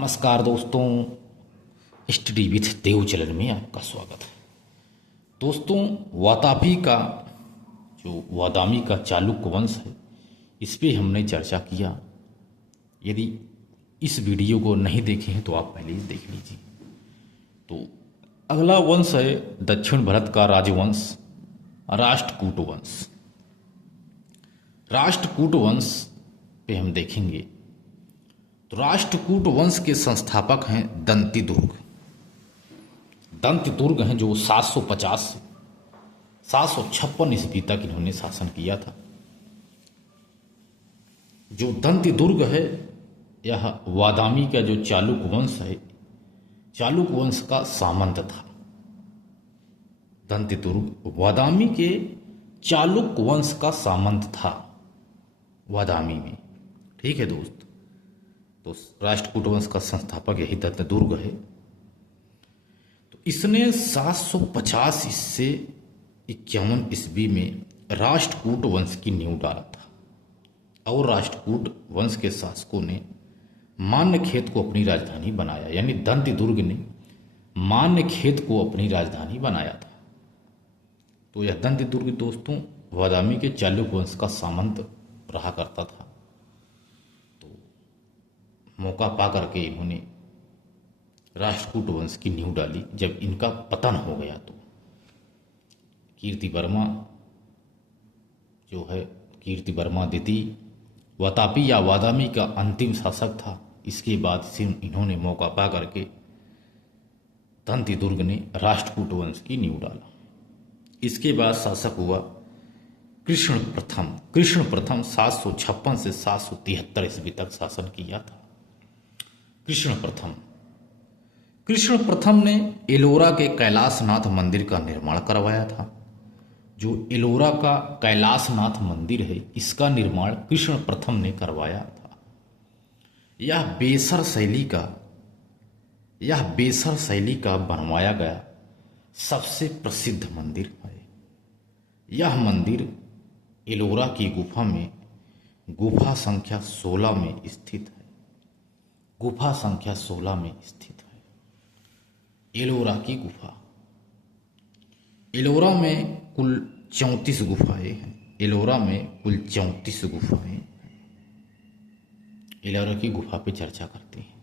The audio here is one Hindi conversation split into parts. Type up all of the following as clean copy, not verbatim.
नमस्कार दोस्तों, स्टडी विथ देव चलन में आपका स्वागत है। दोस्तों, वातापी का जो वादामी का चालुक्य वंश है, इस पे हमने चर्चा किया। यदि इस वीडियो को नहीं देखे हैं तो आप पहले ही देख लीजिए। तो अगला वंश है दक्षिण भारत का राजवंश राष्ट्रकूट वंश। राष्ट्रकूट वंश पे हम देखेंगे तो राष्ट्रकूट वंश के संस्थापक हैं दंतिदुर्ग। दंतिदुर्ग हैं जो 750 से 756 ईस्वी तक इन्होंने शासन किया था। जो दंतिदुर्ग है यह वादामी का जो चालुक्य वंश है, चालुक्य वंश का सामंत था। दंतिदुर्ग वादामी के चालुक्य वंश का सामंत था वादामी में। ठीक है दोस्त, तो राष्ट्रकूट वंश का संस्थापक यही दंतिदुर्ग है। तो इसने 750 से 51 ईस्वी में राष्ट्रकूट वंश की नींव डाला था और राष्ट्रकूट वंश के शासकों ने मान्यखेत को अपनी राजधानी बनाया। यानी दंतिदुर्ग ने मान्यखेत को अपनी राजधानी बनाया था। तो यह दंतिदुर्ग दोस्तों वादामी के चालुक्य वंश का सामंत रहा करता था। मौका पा करके इन्होंने राष्ट्रकूट वंश की नींव डाली। जब इनका पतन हो गया तो कीर्तिवर्मा जो है, कीर्तिवर्मा द्वितीय वातापी या वादामी का अंतिम शासक था। इसके बाद से इन्होंने मौका पा करके दंतिदुर्ग ने राष्ट्रकूट वंश की नींव डाला। इसके बाद शासक हुआ कृष्ण प्रथम। कृष्ण प्रथम 756 से 773 ईस्वी तक शासन किया था। कृष्ण प्रथम ने एलोरा के कैलाशनाथ मंदिर का निर्माण करवाया था। जो एलोरा का कैलाशनाथ मंदिर है, इसका निर्माण कृष्ण प्रथम ने करवाया था। यह बेसर शैली का बनवाया गया सबसे प्रसिद्ध मंदिर है। यह मंदिर एलोरा की गुफा में गुफा संख्या 16 में स्थित है। गुफा संख्या 16 में स्थित है एलोरा की गुफा। एलोरा में कुल 34 गुफाएं हैं। एलोरा में कुल 34 गुफाएं हैं। एलोरा की गुफा पे चर्चा करते हैं।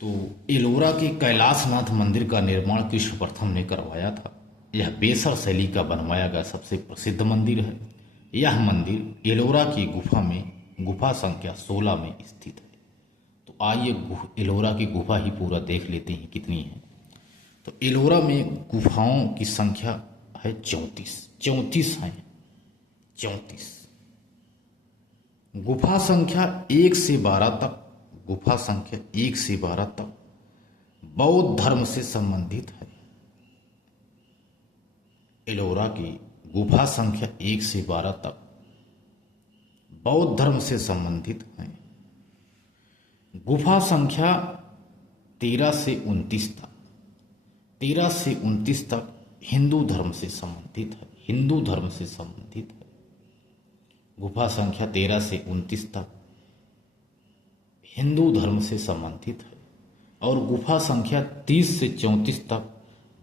तो एलोरा के कैलाशनाथ मंदिर का निर्माण कृष्ण प्रथम ने करवाया था। यह बेसर शैली का बनवाया गया सबसे प्रसिद्ध मंदिर है। यह मंदिर एलोरा की गुफा में गुफा संख्या 16 में स्थित है। तो आइए एलोरा की गुफा ही पूरा देख लेते हैं कितनी है। तो एलोरा में गुफाओं की संख्या है 34 हैं। 34 गुफा संख्या 1 से 12 तक, गुफा संख्या 1 से 12 तक बौद्ध धर्म से संबंधित है। एलोरा की गुफा संख्या 1 से 12 तक बौद्ध धर्म से संबंधित है। गुफा संख्या 13 से 29 तक, 13 से 29 तक हिंदू धर्म से संबंधित है। हिंदू धर्म से संबंधित है। गुफा संख्या 13 से 29 तक हिंदू धर्म से संबंधित है। और गुफा संख्या 30 से 34 तक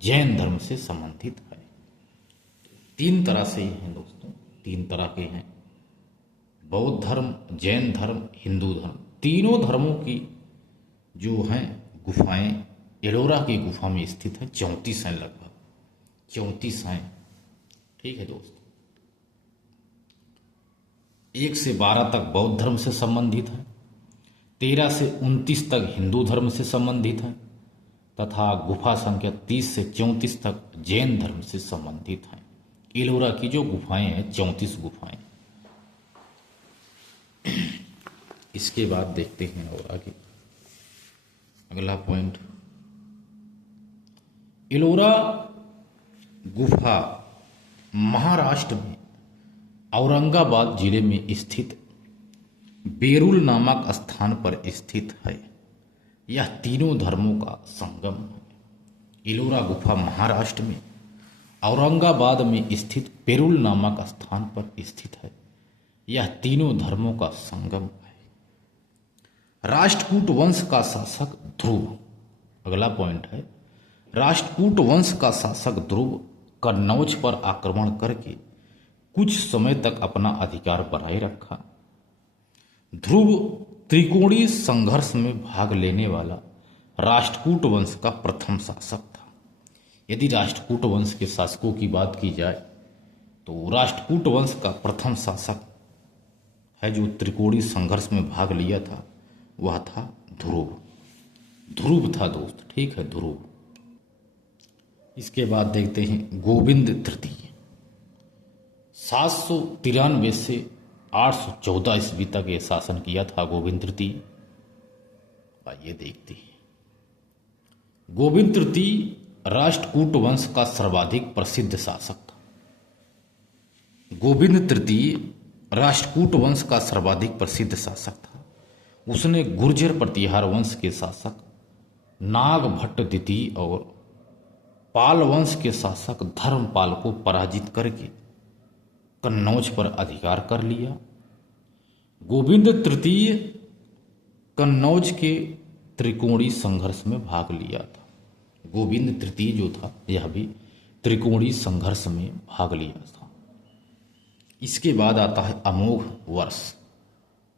जैन धर्म से संबंधित है। 3 तरह से हैं दोस्तों, 3 तरह के हैं। बौद्ध धर्म, जैन धर्म, हिंदू धर्म, तीनों धर्मों की जो हैं गुफाएं एलोरा की गुफा में स्थित हैं। 34 हैं, लगभग 34 हैं। ठीक है दोस्तों, 1 से 12 तक बौद्ध धर्म से संबंधित है, 13 से 29 तक हिंदू धर्म से संबंधित है तथा गुफा संख्या 30 से 34 तक जैन धर्म से संबंधित है। एलोरा की जो गुफाएं हैं 34 गुफाएं। इसके बाद देखते हैं और आगे अगला पॉइंट। एलोरा गुफा महाराष्ट्र में औरंगाबाद जिले में स्थित बेरुल नामक स्थान पर स्थित है। यह तीनों धर्मों का संगम है। एलोरा गुफा महाराष्ट्र में औरंगाबाद में स्थित बेरुल नामक स्थान पर स्थित है। यह तीनों धर्मों का संगम है। राष्ट्रकूट वंश का शासक ध्रुव, अगला पॉइंट है, राष्ट्रकूट वंश का शासक ध्रुव कन्नौज पर आक्रमण करके कुछ समय तक अपना अधिकार बनाए रखा। ध्रुव त्रिकोणीय संघर्ष में भाग लेने वाला राष्ट्रकूट वंश का प्रथम शासक था। यदि राष्ट्रकूट वंश के शासकों की बात की जाए तो राष्ट्रकूट वंश का प्रथम शासक है जो त्रिकोणीय संघर्ष में भाग लिया था, वह था ध्रुव। ध्रुव था दोस्त, ठीक है, ध्रुव। इसके बाद देखते हैं गोविंद तृतीय। 793 से 814 ईस्वी तक ये शासन किया था गोविंद तृतीय। आइए देखते हैं। गोविंद तृतीय राष्ट्रकूट वंश का सर्वाधिक प्रसिद्ध शासक था। गोविंद तृतीय राष्ट्रकूट वंश का सर्वाधिक प्रसिद्ध शासक था। उसने गुर्जर प्रतिहार वंश के शासक नागभट्ट द्वितीय और पाल वंश के शासक धर्मपाल को पराजित करके कन्नौज पर अधिकार कर लिया। गोविंद तृतीय कन्नौज के त्रिकोणीय संघर्ष में भाग लिया था। गोविंद तृतीय जो था यह भी त्रिकोणीय संघर्ष में भाग लिया था। इसके बाद आता है अमोघ वर्ष,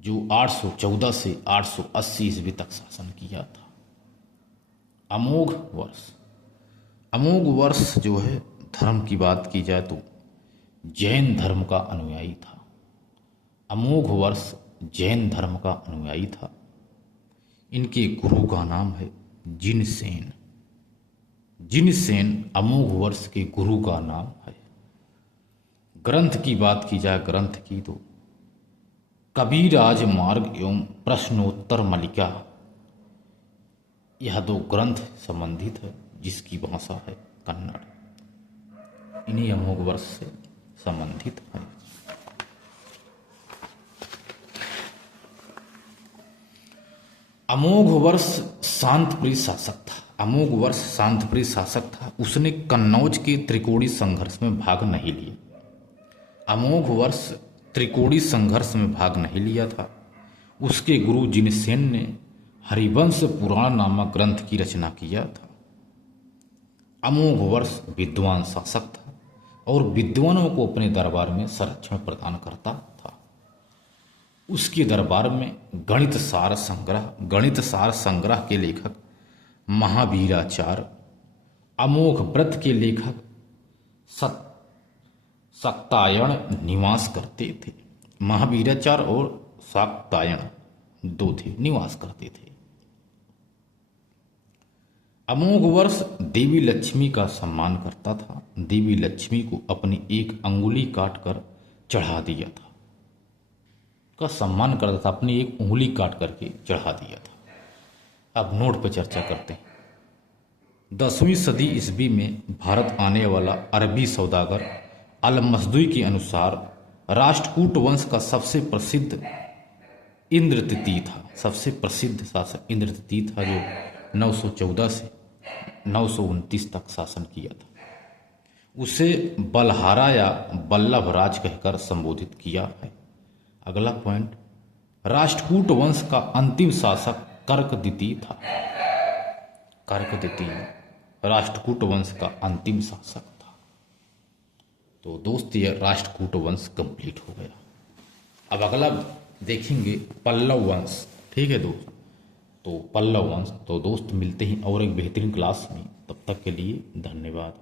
जो 814 से 880 ईस्वी तक शासन किया था। अमोघ वर्ष, अमोघ वर्ष जो है धर्म की बात की जाए तो जैन धर्म का अनुयायी था। अमोघ वर्ष जैन धर्म का अनुयायी था। इनके गुरु का नाम है जिनसेन। जिनसेन अमोघ वर्ष के गुरु का नाम है। ग्रंथ की बात की जाए, ग्रंथ की तो कबीराज मार्ग एवं प्रश्नोत्तर मलिका, यह दो ग्रंथ संबंधित है जिसकी भाषा है कन्नड़। इन्हीं अमोघ वर्ष से संबंधित है। अमोघ वर्ष शांतप्रिय शासक था। अमोघ वर्ष शांतप्रिय शासक था। उसने कन्नौज के त्रिकोणीय संघर्ष में भाग नहीं लिया। अमोघ वर्ष त्रिकोणीय संघर्ष में भाग नहीं लिया था। उसके गुरु जिनसेन ने हरिवंश पुराण नामक ग्रंथ की रचना किया था। अमोघ वर्ष विद्वान शासक था और विद्वानों को अपने दरबार में संरक्षण प्रदान करता था। उसके दरबार में गणित सार संग्रह के लेखक महावीराचार्य, अमोघ व्रत के लेखक शाक्तायन निवास करते थे। महावीराचार्य और शाक्तायन दो थे, निवास करते थे। अमोघ वर्ष देवी लक्ष्मी का सम्मान करता था। देवी लक्ष्मी को अपनी एक अंगुली काटकर चढ़ा दिया था, का सम्मान करता था, अपनी एक उंगली काट करके चढ़ा दिया था। अब नोट पर चर्चा करते हैं। 10वीं सदी ईस्वी में भारत आने वाला अरबी सौदागर अल-मसदुई के अनुसार राष्ट्रकूट वंश का सबसे प्रसिद्ध इंद्र तृतीय था। सबसे प्रसिद्ध शासक इंद्र तृतीय था जो 914 से 929 तक शासन किया था। उसे बलहारा या बल्लभ राज कहकर संबोधित किया है। अगला पॉइंट, राष्ट्रकूट वंश का अंतिम शासक कर्क द्वितीय था। कर्क द्वितीय राष्ट्रकूट वंश का अंतिम शासक था। तो दोस्त ये राष्ट्रकूट वंश कंप्लीट हो गया। अब अगला देखेंगे पल्लव वंश, ठीक है दोस्त। तो पल्लव वंश, तो दोस्त मिलते हैं और एक बेहतरीन क्लास में। तब तक के लिए धन्यवाद।